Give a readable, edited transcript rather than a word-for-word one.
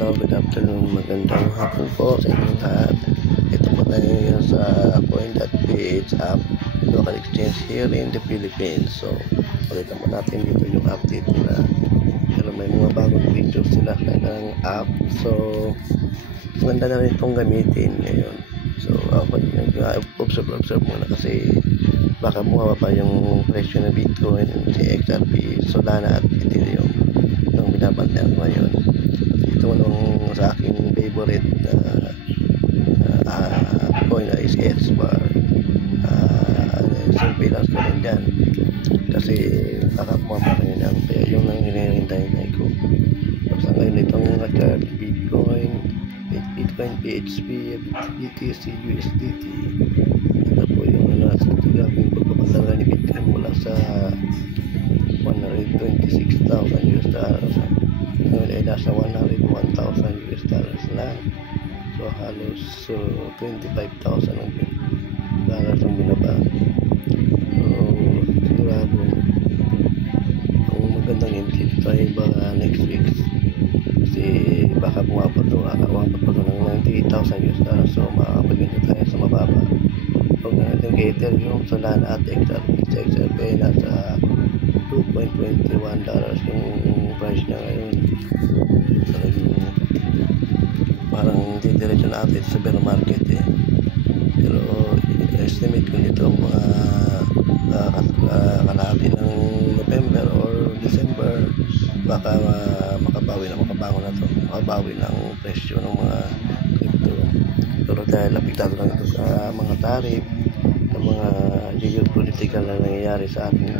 Hello, good afternoon, magandang hapon po sa inyong lahat. Ito po tayo ngayon sa Coin.ph app, local exchange here in the Philippines. So, pakita mo natin dito yung update nila. Pero may mga bagong features sila kailang app. So, maganda na rin itong gamitin ngayon. So, ako nag-observe muna kasi baka bumaba pa yung presyo ng Bitcoin, si XRP, Solana at Ethereum yung binabantayan ko ngayon. Ito nung sa aking favorite coin is XBAR. Surveillance ko rin dyan kasi baka bumaba rin yan, kaya yung nang hinihintay ko. Tapos ngayon itong Bitcoin, PHP, BTC, USDT. Ito po yung nasa gagawin pagpapatalaga ni Bitcoin mula sa 126,000 US dollars. Ngayon ay nasa 101,000 US dollars lang. So halos 25,000 dollars ang binaba. So sigurado ang magandang entry tayo baka next week kasi baka bumaba pa ng 98,000 US dollars. So makakapaganda tayo sa mababa. Pag natin kay Ethereum, Solana at XRP nasa $2.21 yung price niya ngayon. So, parang didiretso na update sa bear market pero estimate ko nito mga kalahati ng November or December baka makabawi ng presyo ng mga crypto. Pero dahil apektado lang ito sa mga tarif, sa mga geopolitical na nangyayari sa ating